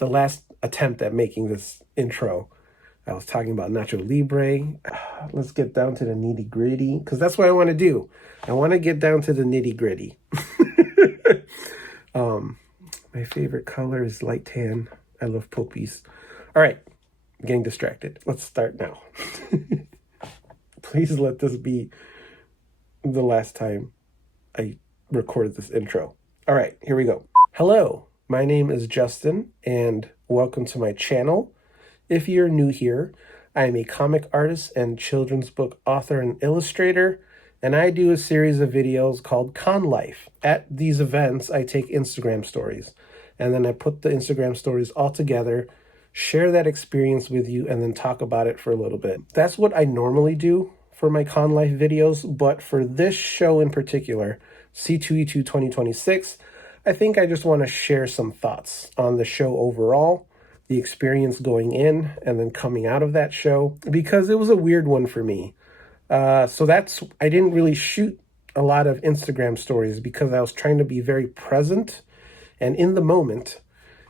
the last attempt at making this intro. I was talking about Nacho Libre. Let's get down to the nitty gritty, because that's what I want to do. I want to get down to the nitty gritty. My favorite color is light tan. I love poppies. All right, I'm getting distracted. Let's start now. Please let this be the last time I recorded this intro. All right, here we go. Hello, my name is Justin, and welcome to my channel. If you're new here, I am a comic artist and children's book author and illustrator, and I do a series of videos called Con Life. At these events, I take Instagram stories, and then I put the Instagram stories all together, share that experience with you, and then talk about it for a little bit. That's what I normally do for my Con Life videos, but for this show in particular, C2E2 2026, I think I just want to share some thoughts on the show overall, the experience going in and then coming out of that show, because it was a weird one for me. I didn't really shoot a lot of Instagram stories because I was trying to be very present and in the moment.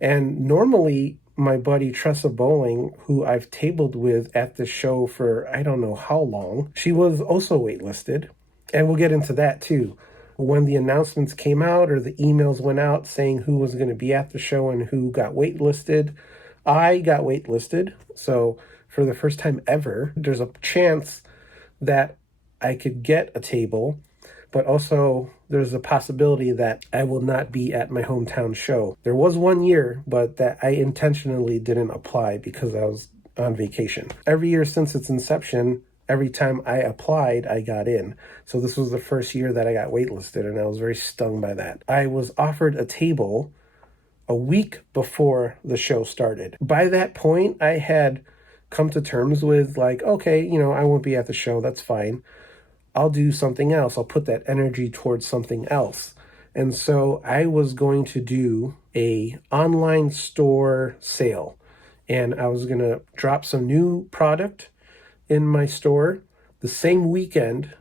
And normally my buddy Tressa Bowling, who I've tabled with at the show for I don't know how long, she was also waitlisted. And we'll get into that too. When the announcements came out or the emails went out saying who was going to be at the show and who got waitlisted, I got waitlisted. So for the first time ever, there's a chance that I could get a table, but also there's a possibility that I will not be at my hometown show. There was 1 year, but that I intentionally didn't apply because I was on vacation. Every year since its inception, every time I applied, I got in. So this was the first year that I got waitlisted, and I was very stung by that. I was offered a table a week before the show started. By that point, I had come to terms with like, okay, I won't be at the show. That's fine. I'll do something else. I'll put that energy towards something else. And so I was going to do a online store sale, and I was going to drop some new product in my store the same weekend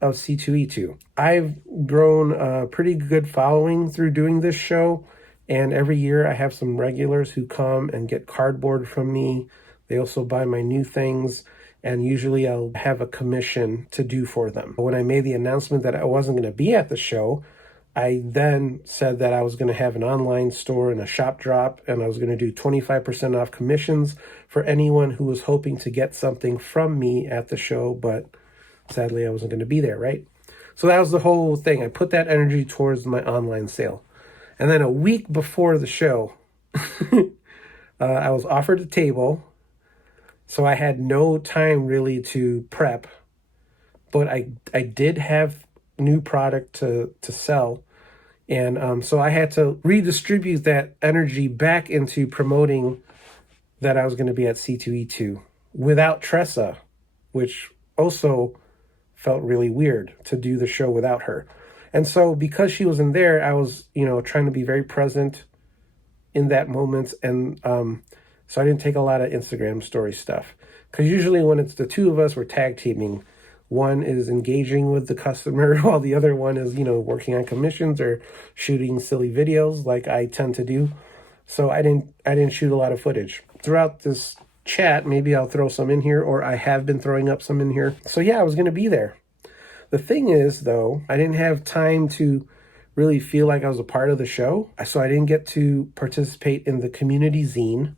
of C2E2. I've grown a pretty good following through doing this show, and every year I have some regulars who come and get cardboard from me. They also buy my new things, and usually I'll have a commission to do for them. When I made the announcement that I wasn't going to be at the show, I then said that I was going to have an online store and a shop drop, and I was going to do 25% off commissions for anyone who was hoping to get something from me at the show, but sadly I wasn't going to be there, right? So that was the whole thing. I put that energy towards my online sale. And then a week before the show, I was offered a table, so I had no time really to prep, but I did have new product to sell. And so I had to redistribute that energy back into promoting that I was going to be at C2E2 without Tressa, which also felt really weird to do the show without her. And so because she wasn't there, I was, trying to be very present in that moment. And so I didn't take a lot of Instagram story stuff. Because usually when it's the two of us, we're tag teaming. One is engaging with the customer while the other one is, working on commissions or shooting silly videos like I tend to do. So I didn't shoot a lot of footage. Throughout this chat, maybe I'll throw some in here, or I have been throwing up some in here. So yeah, I was going to be there. The thing is, though, I didn't have time to really feel like I was a part of the show. So I didn't get to participate in the community zine,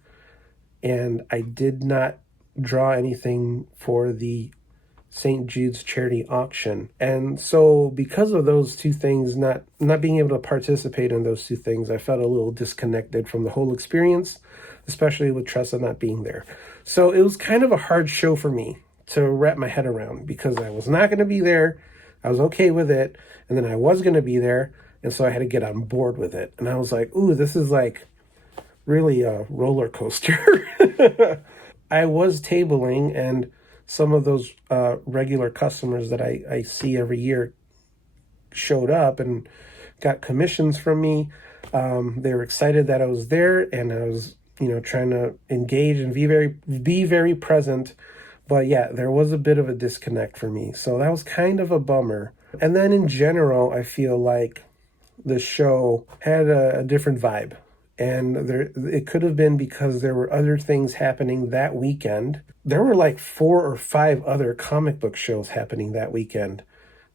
and I did not draw anything for the St. Jude's charity auction. And so because of those two things, not being able to participate in those two things, I felt a little disconnected from the whole experience, especially with Tressa not being there. So it was kind of a hard show for me to wrap my head around, because I was not going to be there. I was okay with it. And then I was going to be there. And so I had to get on board with it. And I was like, ooh, this is like really a roller coaster. I was tabling, and some of those regular customers that I see every year showed up and got commissions from me. They were excited that I was there, and I was, trying to engage and be very present. But yeah, there was a bit of a disconnect for me. So that was kind of a bummer. And then in general, I feel like the show had a different vibe. And it could have been because there were other things happening that weekend. There were like 4 or 5 other comic book shows happening that weekend.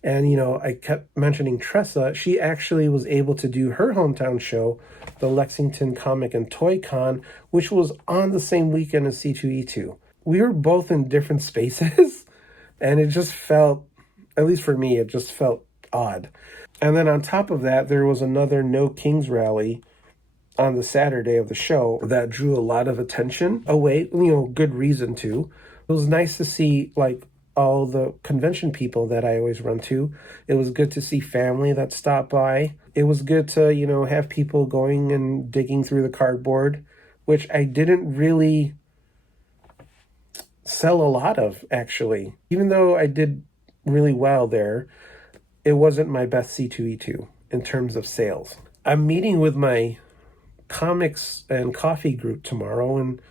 And, I kept mentioning Tressa. She actually was able to do her hometown show, the Lexington Comic and Toy Con, which was on the same weekend as C2E2. We were both in different spaces, and it just felt, at least for me, it just felt odd. And then on top of that, there was another No Kings rally on the Saturday of the show that drew a lot of attention away, good reason to. It was nice to see, like, all the convention people that I always run to. It was good to see family that stopped by. It was good to, have people going and digging through the cardboard, which I didn't really sell a lot of, actually. Even though I did really well there, it wasn't my best C2E2 in terms of sales. I'm meeting with my comics and coffee group tomorrow, and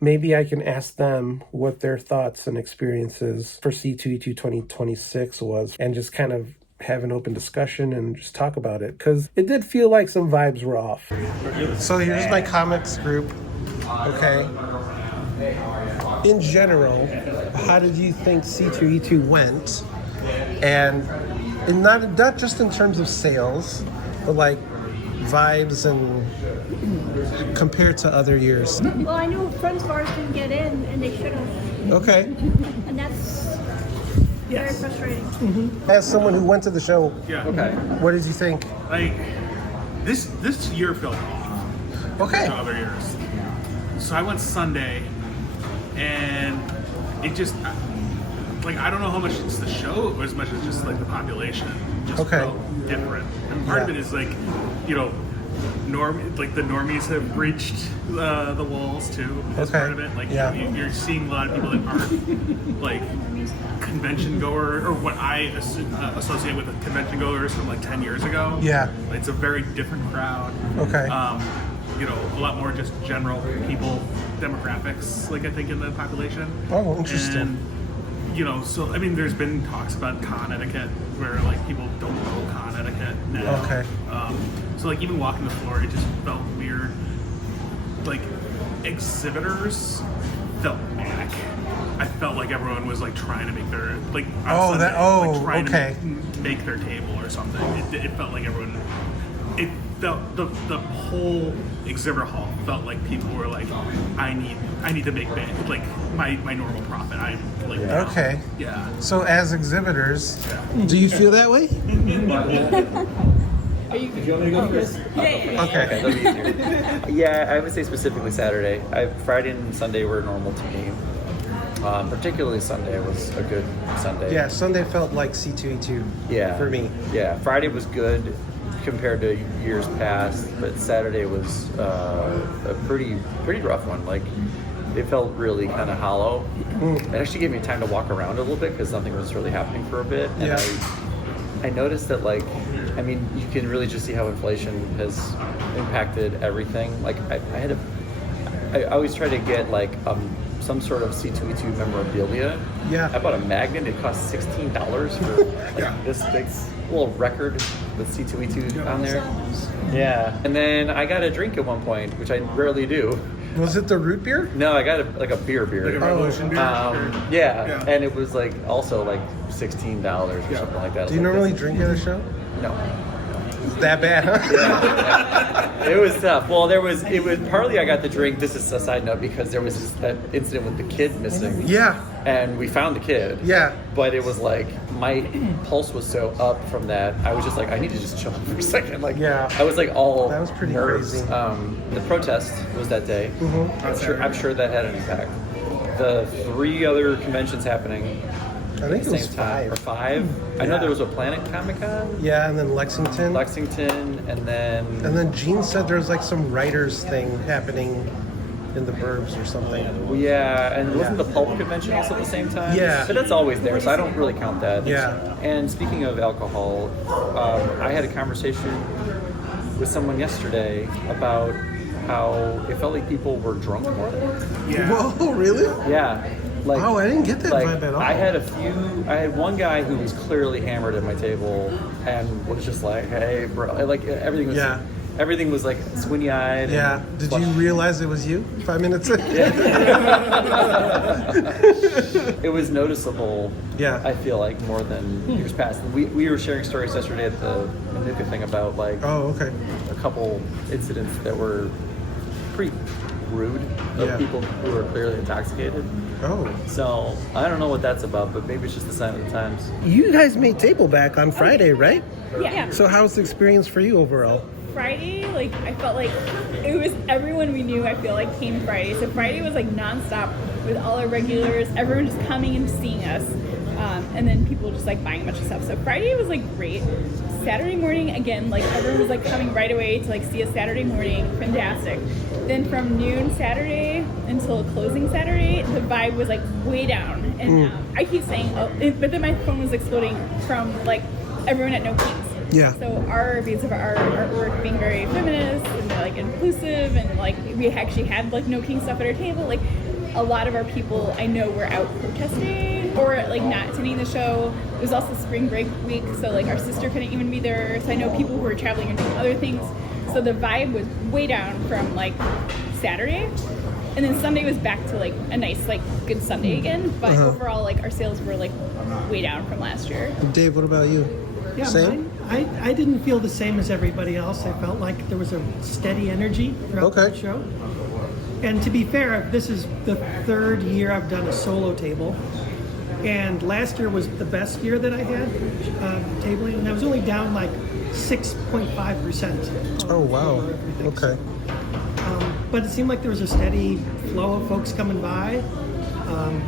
maybe I can ask them what their thoughts and experiences for C2E2 2026 was, and just kind of have an open discussion and just talk about it, because it did feel like some vibes were off. So here's my comics group. Okay. In general, how did you think C2E2 went? And not just in terms of sales, but like vibes and compared to other years. Well, I know friends of ours didn't get in, and they should have. Okay. And that's very frustrating. Mm-hmm. As someone who went to the show, what did you think? Like, this year felt off. Okay. To other years. So I went Sunday, and it just, like, I don't know how much it's the show or as much as just like the population just felt different. And part of it is like, the normies have breached the walls too. As part of it, like you're seeing a lot of people that aren't like convention goer, or what I associate with convention goers from like 10 years ago. Yeah, it's a very different crowd. Okay. A lot more just general people demographics, like I think in the population. Oh, interesting. And, so I mean, there's been talks about con etiquette where like people don't know con etiquette now. Okay. So like even walking the floor, it just felt weird. Like exhibitors felt manic. I felt like everyone was like trying to make their trying to make their table or something. It felt like everyone. It felt the whole exhibit hall felt like people were like, I need to make like my normal profit. I'm like okay. Yeah. So as exhibitors, do you feel that way? Are you want me to go first? Yeah. Okay. Yeah, I would say specifically Saturday. Friday and Sunday were normal to me. Particularly Sunday was a good Sunday. Yeah, Sunday felt like C2E2 for me. Yeah, Friday was good compared to years past, but Saturday was a pretty rough one. Like, it felt really kind of hollow. It actually gave me time to walk around a little bit because nothing was really happening for a bit. And I noticed that, like, I mean, you can really just see how inflation has impacted everything. Like, I always try to get like some sort of C2E2 memorabilia. Yeah. I bought a magnet. It cost $16 for this big little record with C2E2 on there. Yeah. And then I got a drink at one point, which I rarely do. Was it the root beer? No, I got a beer. Like a Revolution beer? Yeah. And it was like also like $16 or something like that. Do you normally drink at a show? No. It's that bad, huh? Yeah. It was tough. Well, it was partly I got the drink. This is a side note because there was that incident with the kid missing. Yeah. And we found the kid. Yeah. But it was like my pulse was so up from that. I was just like, I need to just chill for a second. Like, I was like all that was pretty nerves. crazy. The protest was that day. Mm-hmm. I'm sure that had an impact. The 3 other conventions happening. I think it was time, 5. or 5. I know there was a Planet Comic-Con. Yeah, and then Lexington, and then Gene said there was like some writers thing happening in the burbs or something. Yeah, and wasn't the Pulp Convention also at the same time? Yeah. But that's always there, so I don't really count that. Yeah. And speaking of alcohol, I had a conversation with someone yesterday about how it felt like people were drunk more. Yeah. Whoa, really? Yeah. Like, oh, I didn't get that vibe at all. I had one guy who was clearly hammered at my table and was just like, hey, bro. Like, everything was... Yeah. everything was like squinty eyed. Yeah. Did you realize it was you 5 minutes in? It was noticeable. Yeah. I feel like more than years past. We were sharing stories yesterday at the Manuka thing about like Oh, okay. a couple incidents that were pretty rude of people who were clearly intoxicated. Oh. So I don't know what that's about, but maybe it's just the sign of the times. You guys made table back on Friday, right? Yeah. So how's the experience for you overall? Friday, like I felt like it was everyone we knew. I feel like came Friday, so Friday was like nonstop with all our regulars. Everyone just coming and seeing us, and then people just like buying a bunch of stuff. So Friday was like great. Saturday morning again, like everyone was like coming right away to like see us Saturday morning. Fantastic. Then from noon Saturday until closing Saturday, the vibe was like way down. And I keep saying, but then my phone was exploding from like everyone at No Kings. Yeah. So because of our artwork being very feminist and like inclusive, and like we actually had like No King stuff at our table, like a lot of our people I know were out protesting or like not attending the show. It was also spring break week, so like our sister couldn't even be there. So I know people who were traveling and doing other things. So the vibe was way down from like Saturday. And then Sunday was back to like a nice, like good Sunday again. But overall, like our sales were like way down from last year. Dave, what about you? Yeah, Same? I didn't feel the same as everybody else. I felt like there was a steady energy throughout the show. And to be fair, this is the third year I've done a solo table. And last year was the best year that I had tabling. And I was only down like 6.5%. Oh, wow. Okay. But it seemed like there was a steady flow of folks coming by.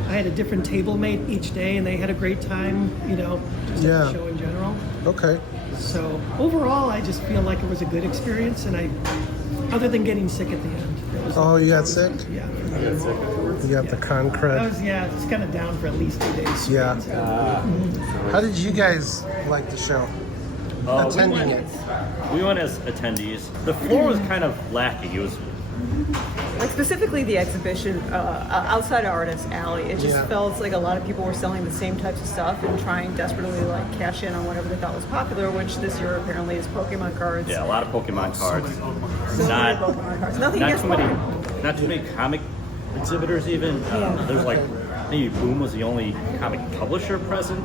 I had a different table mate each day, and they had a great time, just at the show in general. Okay. So overall, I just feel like it was a good experience, and other than getting sick at the end. Oh, you got sick? Yeah. You got the con crud? I was, just kind of down for at least 2 days. Yeah. How did you guys like the show? Attending it? We went as attendees. The floor was kind of lacking. It was like specifically the exhibition outside of Artist Alley, it just felt like a lot of people were selling the same types of stuff and trying desperately to like cash in on whatever they thought was popular, which this year apparently is Pokemon cards. a lot of Pokemon cards. So many Pokemon cards. Nothing Not against too many. Pokemon. Not too many comic exhibitors even. There's like maybe Boom was the only comic publisher present.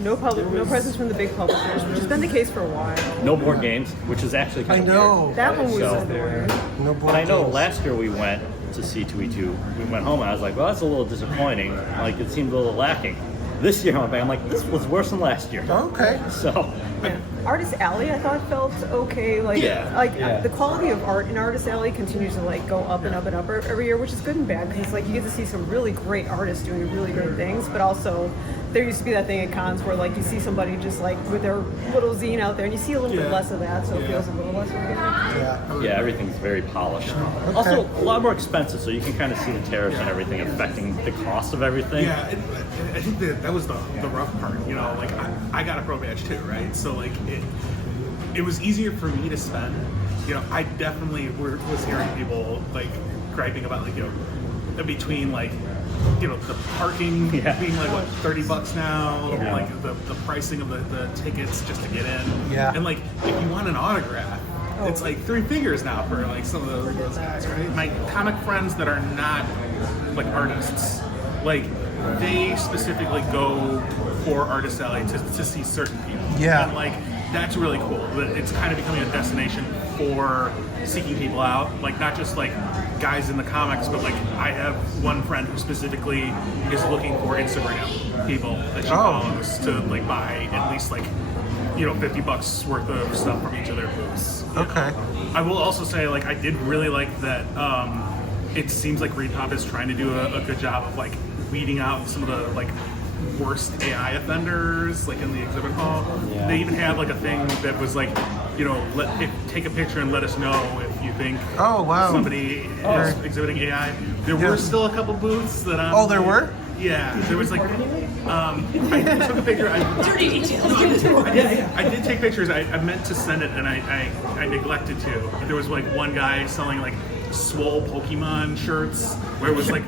No presence from the big publishers, which has been the case for a while. No board games, which is actually kind of weird. That one was So- weird. No board But I know games. last year we went to C2E2. We went home and I was like, well, that's a little disappointing. Like it seemed a little lacking. This year I'm like, this was worse than last year. Okay. So Artist Alley, I thought felt okay. The quality of art in Artist Alley continues to like go up and up and up every year, which is good and bad because like you get to see some really great artists doing really great things, but also there used to be that thing at cons where like you see somebody just like with their little zine out there, and you see a little bit less of that, so it feels a little less organic. yeah, everything's very polished. Also, a lot more expensive, so you can kind of see the tariffs and everything affecting the cost of everything. Yeah, I think that was the rough part. Like I got a pro badge too, right? So like it was easier for me to spend. I definitely was hearing people like griping about like between like the parking being like what $30 now, like the pricing of the tickets just to get in, and like if you want an autograph. It's like 3 figures now for like some of those guys, right? My comic friends that are not like artists, like they specifically go for Artist Alley to see certain people. And like that's really cool. It's kind of becoming a destination for seeking people out, like not just like guys in the comics, but like I have one friend who specifically is looking for Instagram people that she follows to like buy at least like $50 worth of stuff from each of their booths. Okay. I will also say, like, I did really like that. It seems like Repop is trying to do a good job of like weeding out some of the like worst AI offenders, like in the exhibit hall. They even had like a thing that was like, take a picture and let us know if you think somebody is exhibiting AI. There were still a couple booths that. There were. Yeah, there was like, I took a picture. I did take pictures. I meant to send it, and I neglected to. There was like one guy selling like swole Pokemon shirts, where it was like,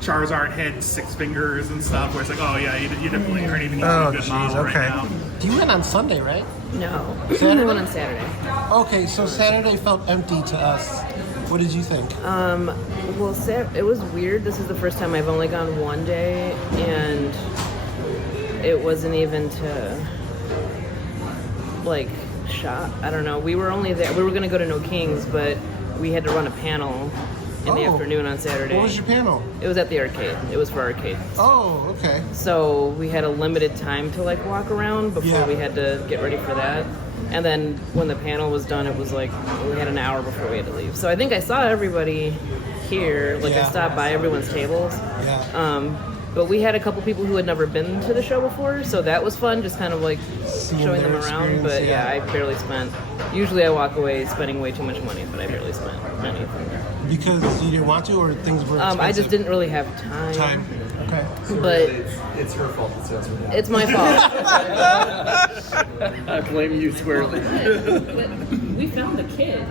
Charizard had 6 fingers and stuff. Where it's like, oh yeah, you definitely aren't even using a good model right now. You went on Sunday, right? No. Saturday? I went on Saturday. Okay, so Saturday felt empty to us. What did you think? Well, it was weird. This is the first time I've only gone one day, and it wasn't even to, like, shop. I don't know. We were only there. We were going to go to No Kings, but we had to run a panel in the afternoon on Saturday. What was your panel? It was at the arcade. It was for arcade. Oh, okay. So we had a limited time to, like, walk around before we had to get ready for that. And then when the panel was done, it was like we had an hour before we had to leave. So I think I saw everybody here. Like, I stopped by everyone's tables. Yeah. But we had a couple people who had never been to the show before, so that was fun, just kind of like showing them around. But yeah, I barely spent. Usually I walk away spending way too much money, but I barely spent anything. Because you didn't want to, or things were expensive? I just didn't really have time. Okay. So But really, it's her fault that sales were down. it's my fault. I blame you squarely. We found a kid.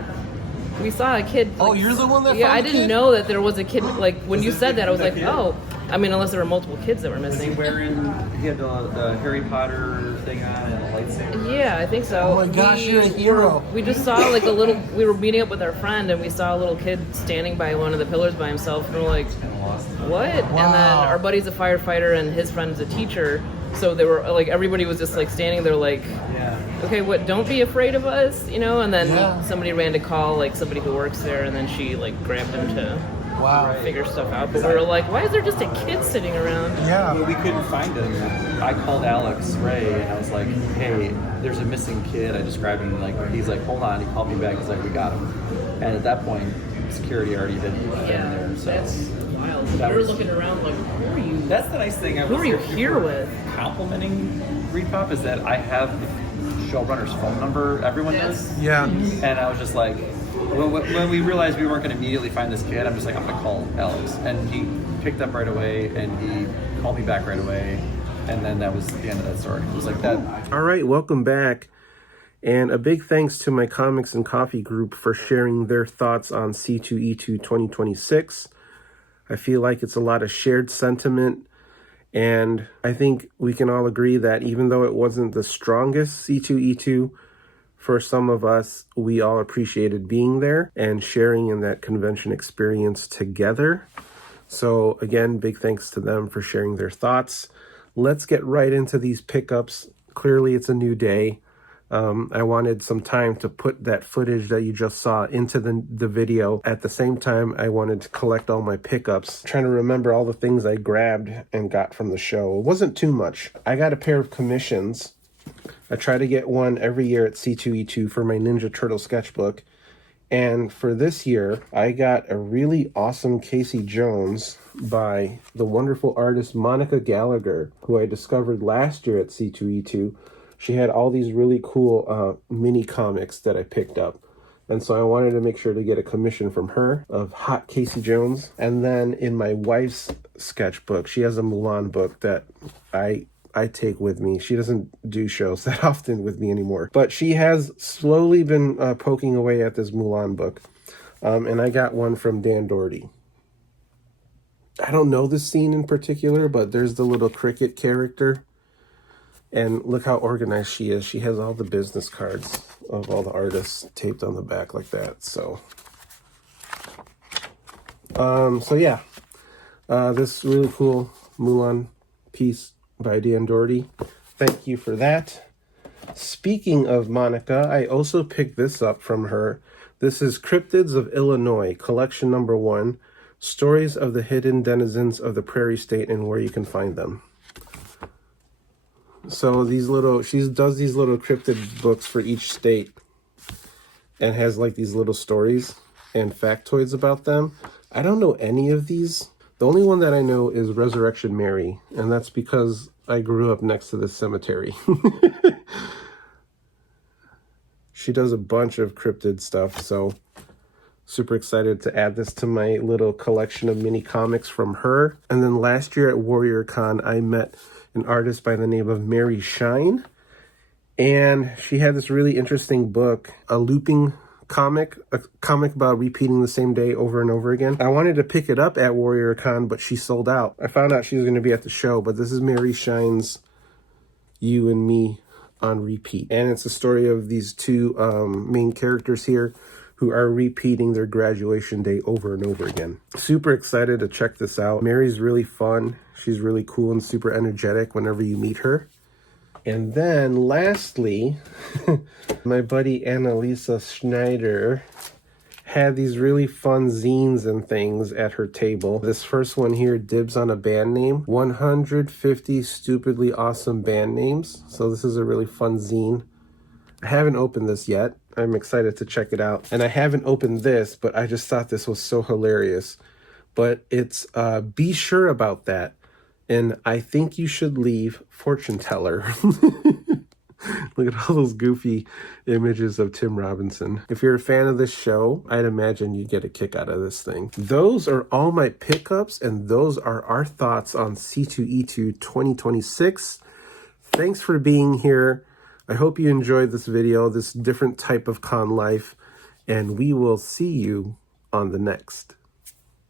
We saw a kid. Oh, you're the one that Yeah, found I the didn't kid? know that there was a kid. Like, when you said that, I was like, oh. I mean, unless there were multiple kids that were missing. He had the Harry Potter thing on and a lightsaber. Yeah, I think so. Oh my gosh, you're a hero. We just saw like we were meeting up with our friend, and we saw a little kid standing by one of the pillars by himself, and we're like, what? Wow. And then our buddy's a firefighter and his friend's a teacher, so they were like, everybody was just like standing there like, okay, what, don't be afraid of us, you know? And then somebody ran to call like somebody who works there, and then she like grabbed him to figure stuff out. But we were like, why is there just a kid sitting around? Yeah. Well, we couldn't find him. I called Alex Ray and I was like, hey, there's a missing kid. I described him, like, he's like, hold on. He called me back. He's like, we got him. And at that point, security already been there. So That's wild. We were looking around like, who are you? that's the nice thing. Who are you here with? Complimenting Repop is that I have the showrunner's phone number. Everyone does. Yeah. And I was just like, when we realized we weren't going to immediately find this kid, I'm just like, I'm going to call Alex. And he picked up right away, and he called me back right away. And then that was the end of that story. It was like that. All right, welcome back. And a big thanks to my Comics and Coffee group for sharing their thoughts on C2E2 2026. I feel like it's a lot of shared sentiment. And I think we can all agree that even though it wasn't the strongest C2E2, for some of us, we all appreciated being there and sharing in that convention experience together. So again, big thanks to them for sharing their thoughts. Let's get right into these pickups. Clearly, it's a new day. I wanted some time to put that footage that you just saw into the video. At the same time, I wanted to collect all my pickups. I'm trying to remember all the things I grabbed and got from the show. It wasn't too much. I got a pair of commissions. I try to get one every year at C2E2 for my Ninja Turtle sketchbook. And for this year, I got a really awesome Casey Jones by the wonderful artist Monica Gallagher, who I discovered last year at C2E2. She had all these really cool mini comics that I picked up. And so I wanted to make sure to get a commission from her of Hot Casey Jones. And then in my wife's sketchbook, she has a Mulan book that I take with me. She doesn't do shows that often with me anymore. But she has slowly been poking away at this Mulan book. And I got one from Dan Doherty. I don't know this scene in particular, but there's the little cricket character. And look how organized she is. She has all the business cards of all the artists taped on the back like that. So yeah. This really cool Mulan piece by Dan Doherty. Thank you for that. Speaking of Monica, I also picked this up from her. This is Cryptids of Illinois, collection number 1, Stories of the Hidden Denizens of the Prairie State and Where You Can Find Them. So she does these little cryptid books for each state and has like these little stories and factoids about them. I don't know any of these. The only one that I know is Resurrection Mary, and that's because I grew up next to this cemetery. She does a bunch of cryptid stuff, so super excited to add this to my little collection of mini comics from her. And then last year at WarriorCon, I met an artist by the name of Mary Shine, and she had this really interesting book, a looping comic, a comic about repeating the same day over and over again. I wanted to pick it up at WarriorCon, but she sold out. I found out she was going to be at the show, but this is Mary Shine's You and Me on repeat. And it's a story of these two main characters here who are repeating their graduation day over and over again. Super excited to check this out. Mary's really fun. She's really cool and super energetic whenever you meet her. And then lastly, my buddy Annalisa Schneider had these really fun zines and things at her table. This first one here, Dibs on a Band Name. 150 stupidly awesome band names. So this is a really fun zine. I haven't opened this yet. I'm excited to check it out. And I haven't opened this, but I just thought this was so hilarious. But it's Be Sure About That. And I Think You Should Leave Fortune Teller. Look at all those goofy images of Tim Robinson. If you're a fan of this show, I'd imagine you get a kick out of this thing. Those are all my pickups, and those are our thoughts on C2E2 2026. Thanks for being here. I hope you enjoyed this video, this different type of con life, and we will see you on the next.